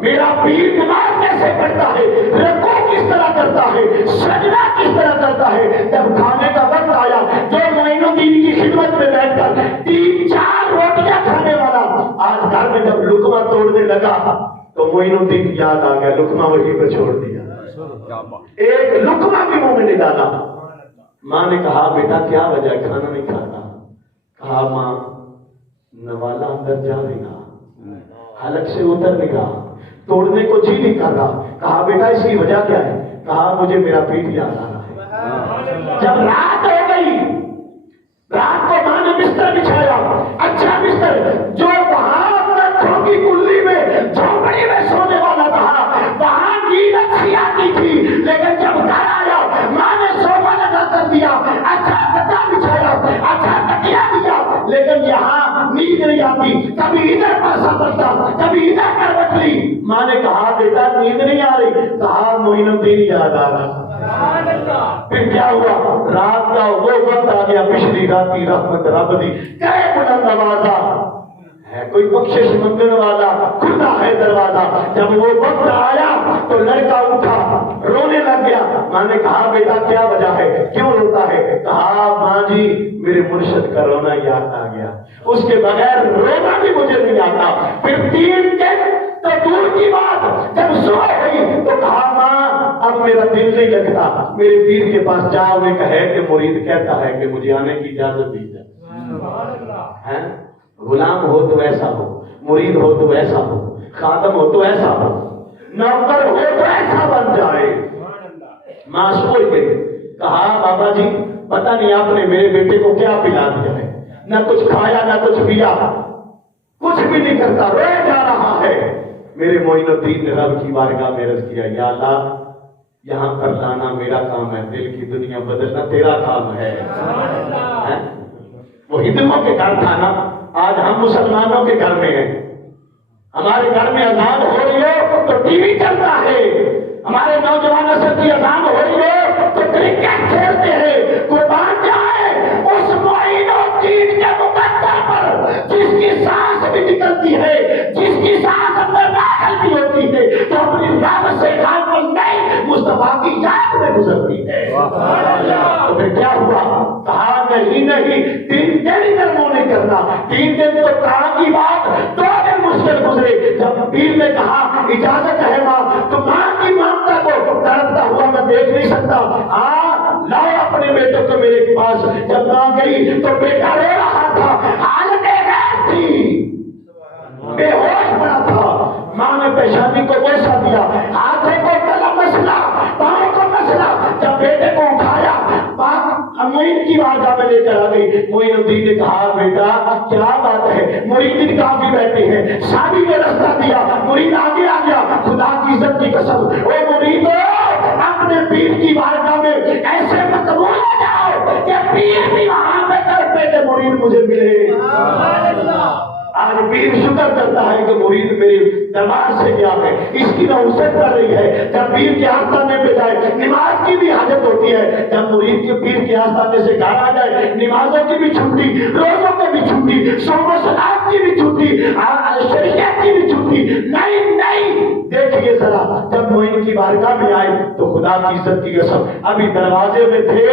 میرا پیر نماز کیسے پڑھتا ہے، رکوع کس طرح کرتا ہے، سجدہ کس طرح کرتا ہے۔ جب کھانے کا وقت آیا، جو معین الدین کی خدمت میں بیٹھ کر 3-4 روٹیاں کھانے والا آج گھر میں جب لقمہ توڑنے لگا تو معین الدین یاد آ گیا، لقمہ وہی پہ چھوڑ دیا، ایک لقمہ بھی منہ میں نہیں ڈالا۔ ماں نے کہا بیٹا کیا وجہ ہے کھانا نہیں کھاتا؟ کہا ماں نوالا اندر جا نہیں رہا، حلق سے اتر نہیں رہا، توڑنے کو جی نہیں کر رہا۔ کہا بیٹا اس کی وجہ کیا ہے؟ کہا مجھے میرا پیٹ یاد آ رہا ہے۔ جب رات ہو گئی، رات کو ماں نے بستر بچھایا، اچھا بستر جو وہاں درختوں کی کلی میں جھونپڑی میں سونے والا تھا، وہاں نیند اچھی آتی تھی، لیکن جب گھر آیا ماں نے صوفہ لگا کر دیا، اچھا گدا بچھایا، اچھا تکیا دیا، لیکن یہاں نیند نہیں آتی، کبھی ادھر پاسا پڑتا، کبھی ادھر کروٹ لی۔ ماں نے کہا بیٹا نیند نہیں آ رہی؟ کہا معین الدین یاد آ رہا۔ پھر کیا ہوا؟ رات کا وہ وقت آ گیا، پچھلی رات کی رحمت رب دی کرے بلند آوازہ ہے، کوئی بخشش منگنے والا، کھلا ہے دروازہ۔ جب وہ وقت آیا تو لڑکا اٹھا، رونے لگ گیا۔ ماں نے کہا بیٹا کیا وجہ ہے، کیوں روتا ہے؟ کہا ماں جی میرے مرشد کا رونا یاد آ گیا، اس کے بغیر رونا بھی مجھے نہیں آتا۔ پھر 3 دن تو دور کی بات، جب صبح ہوئی تو کہا ماں اب میرا دل نہیں لگتا، میرے پیر کے پاس جاؤ، نے کہا ہے کہ مرید کہتا ہے کہ مجھے آنے کی اجازت دی جائے۔ غلام ہو تو ایسا ہو، مرید ہو تو ایسا ہو، خادم ہو تو ایسا ہو، نوکر ہو تو ایسا بن جائے۔ ماں سوچ گئی، کہا بابا جی پتہ نہیں آپ نے میرے بیٹے کو کیا پلا دیا ہے، نہ کچھ کھایا نہ کچھ پیا، کچھ بھی نہیں کرتا، روئے جا رہا ہے۔ میرے معین الدین نے رب کی بارگاہ میں عرض کیا، یا اللہ یہاں پر لانا میرا کام ہے، دل کی دنیا بدلنا تیرا کام ہے۔ وہ ہندوؤں کے گھر تھا نا، آج ہم مسلمانوں کے گھر میں ہیں۔ ہمارے گھر میں اذان ہو رہی ہو تو ٹی وی چلتا ہے، ہمارے نوجوان نسل کی اذان ہو رہی ہو تو کرکٹ کھیلتے ہیں۔ قربان جائے اس معین الدین کے مقدر پر جس کی سانس بھی نکلتی ہے، جس کی سانس اندر داخل بھی ہوتی ہے، تو اپنی رب سے غافل نہیں، مصطفیٰ کی یاد میں گزرتی ہے۔ تو پھر کیا ہوا؟ کہا نہیں 3 دن ادھر منہ نہیں کرنا، 3 دن تو کہاں کی بات، 2 دن مشکل گزرے۔ جب پیر نے کہا اجازت ہے ماں، تو ماں کی ممتا کو تڑپتا ہوا میں دیکھ نہیں سکتا، لاؤ اپنے بیٹے کو میرے پاس۔ جب ماں گئی تو بیٹا رو رہا تھا، حالت غیر تھی، بے ہوش پڑا تھا۔ ماں نے پیشانی کو بوسہ دیا، ہاتھوں کو گلا مسلا، پاؤں کو مسلا۔ جب بیٹے کو اٹھایا معین کی بارگاہ میں لے کر آ گئی۔ معین الدین نے کہا بیٹا کیا بات ہے؟ مرید کافی بیٹھے ہیں، شادی میں رستہ دیا، مرید آگے آ گیا۔ خدا کی عزت کی قسم، او مریدو اپنے پیر کی بارگاہ میں ایسے مقبول ہو جاؤ کہ پیر بھی وہاں پہ تڑپے کہ مرید مجھے ملے۔ آج پیر شکر کرتا ہے کہ مرید میرے دربار سے گیا ہے، اس کی نوسط کر رہی ہے۔ جب پیر کے آستانے پہ جائے نماز کی بھی حاجت ہوتی ہے، جب مرید کے پیر کے آستانے سے گھر آ جائے نمازوں کی بھی چھٹی، روزوں کی بھی چھٹی، صوم و صلات کی بھی چھٹی، شریعت کی بھی چھٹی۔ نہیں دیکھیے ذرا، جب معین کی بارگاہ میں آئے تو خدا کی عزت کی قسم ابھی دروازے میں تھے،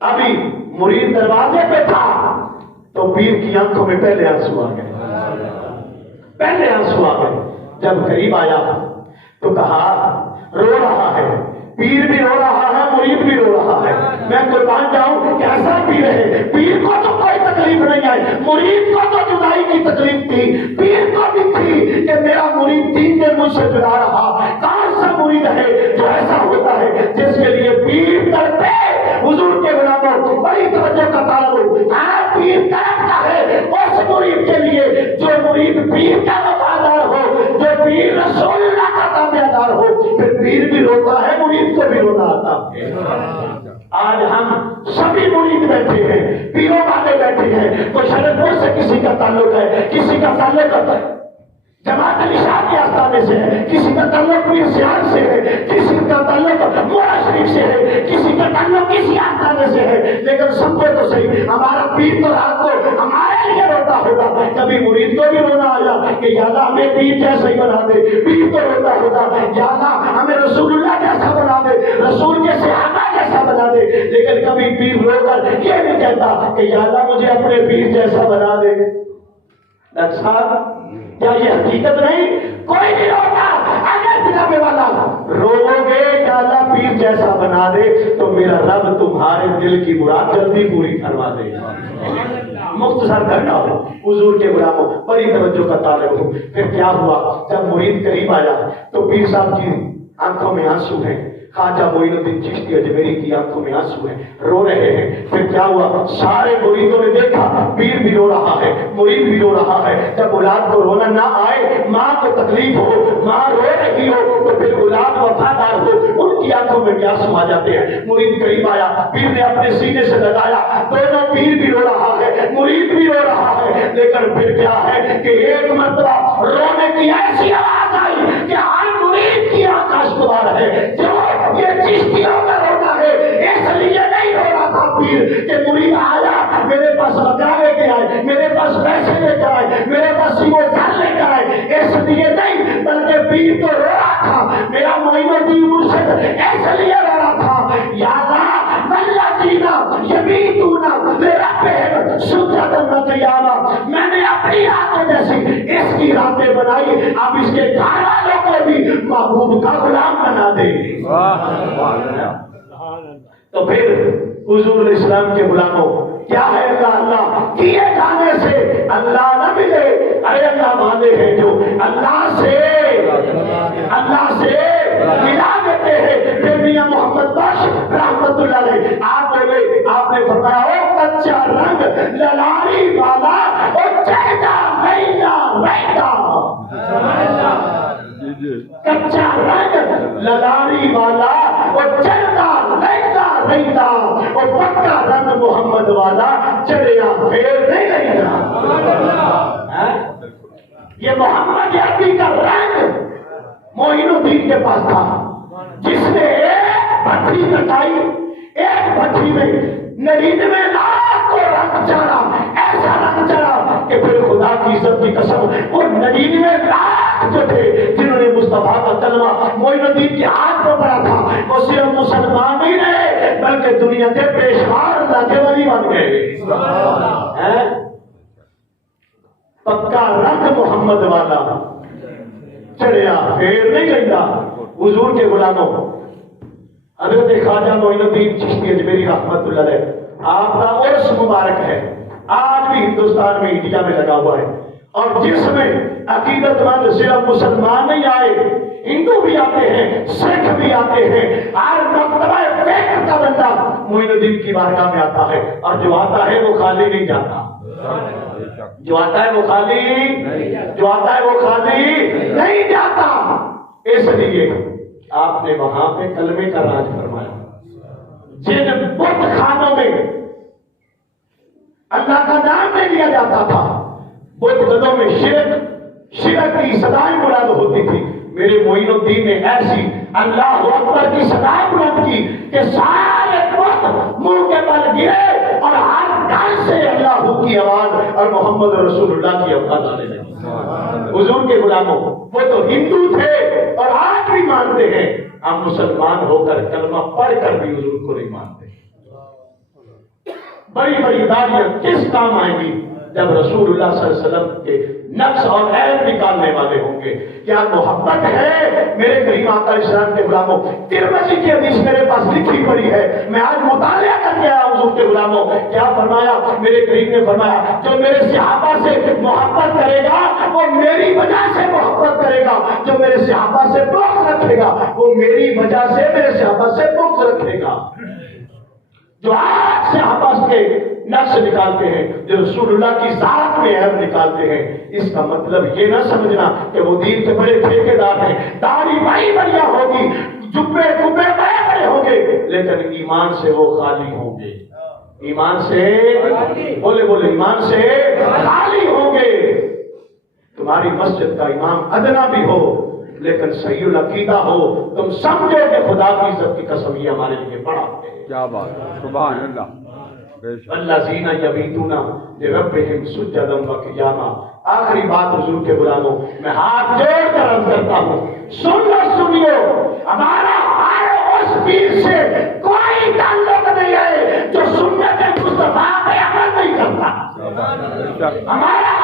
ابھی مرید دروازے پہ تھا تو پیر کی آنکھوں میں پہلے آنسو آ گئے، پہلے آنسو آ گئے۔ جب قریب آیا تو کہا رو رہا ہے، پیر بھی رو رہا ہے، مرید بھی رو رہا ہے۔ میں قربان جاؤں کیسا پیر ہے؟ پیر کو تو کوئی تکلیف نہیں آئی، مرید کو تو جدائی کی تکلیف تھی، پیر کو بھی تھی کہ میرا مرید 3 دن مجھ سے جدا رہا۔ کون سا مرید ہے جو ایسا ہوتا ہے جس کے لیے پیر تڑپے؟ حضور کے غلاموں بڑی توجہ کا طالب ہو، پیر تڑپتا ہے اس مرید کے لیے جو مرید پیر کا وفادار ہو، جو پیر رسول اللہ کا تابعدار ہو۔ پھر پیر بھی روتا ہے، مرید کو بھی رونا آتا ہے۔ آج ہم سبھی مرید بیٹھے ہیں، پیروں والے بیٹھے ہیں، کوئی شرف پور سے کسی کا تعلق ہے، کسی کا تعلق جماعت علی شاہ کے آستانے سے ہے، کسی کا تعلق پیر سیال سے ہے، کسی کا تعلق مورا شریف سے ہے، کسی کا تعلق کسی آستانے سے ہے، لیکن سب کو تو صحیح ہمارا پیر تو رات کو ہمارے لیے روتا ہوگا۔ کبھی مرید کو بھی رونا آیا کہ یا اللہ ہمیں پیر جیسا ہی بنا دے، پیر تو روتا ہوگا یا اللہ ہمیں رسول اللہ جیسا بنا دے، رسول کے صحابہ جیسا بنا دے، لیکن کبھی پیر رو کر یہ نہیں کہتا کہ یا اللہ مجھے اپنے پیر جیسا بنا دے۔ ڈاکٹر صاحب کیا یہ حقیقت نہیں؟ کوئی نہیں روتا اگر جناب والا روو گے کہ اللہ پیر جیسا بنا دے تو میرا رب تمہارے دل کی مراد جلدی پوری کروا دے گا. مختصر کرنا ہو حضور کے غلاموں بڑی توجہ کا طالب ہوں. پھر کیا ہوا جب مرید قریب آیا تو پیر صاحب کی آنکھوں میں آنسو ہیں. خواجہ معین الدین چشتی اجمیری کی آنکھوں میں آنسو ہیں, رو رہے ہیں. پھر کیا ہوا سارے مریدوں نے دیکھا پیر بھی رو رہا ہے, مرید بھی رو رہا ہے. جب اولاد کو رونا نہ آئے, ماں کو تکلیف ہو, ماں رو رہی ہو تو پھر اولاد وفادار ہو, ان کی آنکھوں میں بھی آنسو آ جاتے ہیں. مرید قریب آیا, پیر نے اپنے سینے سے لگایا, دونوں پیر بھی رو رہا ہے, مرید بھی رو رہا ہے. لیکن پھر کیا ہے کہ ایک مرتبہ رونے کی ایسی آواز آئی کہ ہر مرید کی آنکھ اشکبار ہے. جو یہ چشتیوں کا رونا ہے, اس لیے نہیں رو رہا تھا پیر کہ مرید آیا میرے پاس بچا لے کے آئے, میرے پاس پیسے لے کے آئے, میرے پاس سیمو جان لے کے آئے, اس لیے نہیں بلکہ پیر تو رو رہا تھا میرا معین الدین مرشد اس لیے رو رہا تھا یا اللہ والذین یبیتون لربہم سجدا وقیاما. میں نے اپنی راتوں جیسی اس کی راتیں بنائی, اب اس کے گھر والوں کو بھی محبوب کا غلام بنا دے. تو پھر حضور علیہ السلام کے غلاموں کیا ہے اللہ اللہ کیے جانے سے اللہ نہ ملے. ارے اللہ والے ہیں جو اللہ سے ملا دیتے ہیں. پھر میاں محمد بخش رحمت اللہ علیہ آپ بولے, آپ نے فرمایا او کچا رنگ للاری والا او چہتا رہتا رہتا. کچا رنگ للاری والا اور چڑھتا رہتا رہتا, اور پکا رنگ محمد والا چڑھیا پھر نہیں رہتا. یہ محمد عربی کا رنگ معین الدین کے پاس تھا, جس نے ایک بھٹی کٹائی, ایک بھٹی میں 99 لاکھ کو رنگ چڑھا, ایسا رنگ چڑھا کہ پھر خدا کی عزت کی قسم وہ 99 لاکھ جو تھے جنہوں نے مصطفیٰ کا کلمہ معین الدین کے ہاتھ میں پڑا تھا, وہ صرف مسلمان ہی نہیں بلکہ دنیا کے پیشوار اللہ کے ولی بن گئے. پکا رنگ محمد والا چڑھیا پھر نہیں رہتا. حضور کے غلاموں حضرت خواجہ معین الدین چشتی اجمیری رحمت اللہ علیہ آپ کا عرس مبارک ہے, آج بھی ہندوستان میں انڈیا میں لگا ہوا ہے, اور جس میں عقیدت مند صرف مسلمان نہیں آئے, ہندو بھی آتے ہیں, سکھ بھی آتے ہیں, ہر مکتبہ فکر کا بندہ معین الدین کی بارگاہ میں آتا ہے, اور جو آتا ہے وہ خالی نہیں جاتا. جو آتا ہے وہ خالی نہیں جاتا. اس لیے آپ نے وہاں پہ کلمے کا راج فرمایا. جن بت خانوں میں اللہ کا نام نہیں لیا جاتا تھا, بت گدوں میں شرک کی صدائیں بلند ہوتی تھی, میرے معین الدین نے ایسی اللہ اکبر کی صدائیں بلند کی کہ سارے بت منہ کے بل گرے اور ہر گھر سے اللہ کی آواز اور محمد رسول اللہ کی آواز آنے لگی. حضور کے غلاموں وہ تو ہندو تھے اور آج بھی مانتے ہیں, ہم مسلمان ہو کر کلمہ پڑھ کر بھی حضور کو نہیں مانتے. بڑی بڑی داڑیاں کس کام آئیں گی جب رسول اللہ صلی اللہ علیہ وسلم کے نقص اور عیب نکالنے والے ہوں گے. کیا محبت ہے میرے کریم آقا علیہ السلام کے غلاموں؟ ترمذی کی حدیث میرے پاس لکھی پڑی ہے, میں آج مطالعہ کر کے آیا حضور کے غلاموں. کیا فرمایا میرے کریم نے فرمایا جو میرے صحابہ سے محبت کرے گا وہ میری وجہ سے محبت کرے گا, جو میرے صحابہ سے بغض رکھے گا وہ میری وجہ سے میرے صحابہ سے بغض رکھے گا. جو آج سے آپس کے نقص نکالتے ہیں, جو رسول اللہ کی ذات میں عیب نکالتے ہیں, اس کا مطلب یہ نہ سمجھنا کہ وہ دین کے بڑے ٹھیکیدار ہیں. داڑھی بڑی بڑھیا ہوگی, جبے کبے بڑے بڑے ہوں گے, لیکن ایمان سے وہ خالی ہوں گے. ایمان سے بولے ایمان سے خالی ہوں گے. تمہاری مسجد کا امام ادنا بھی ہو لیکن صحیح العقیدہ ہو, تم سمجھو کہ خدا کی عزت کی قسم یہ ہمارے لیے بڑا ہے. کیا بات ہے, سبحان اللہ. الذین یبیتون لربہم سجدا وقیاما. آخری بات حضور کے غلاموں, میں ہاتھ جوڑ کر عرض کرتا ہوں, سنیو, ہمارا ہر اس پیر سے کوئی تعلق نہیں ہے جو سنت مصطفیٰ پہ عمل نہیں کرتا. ہمارا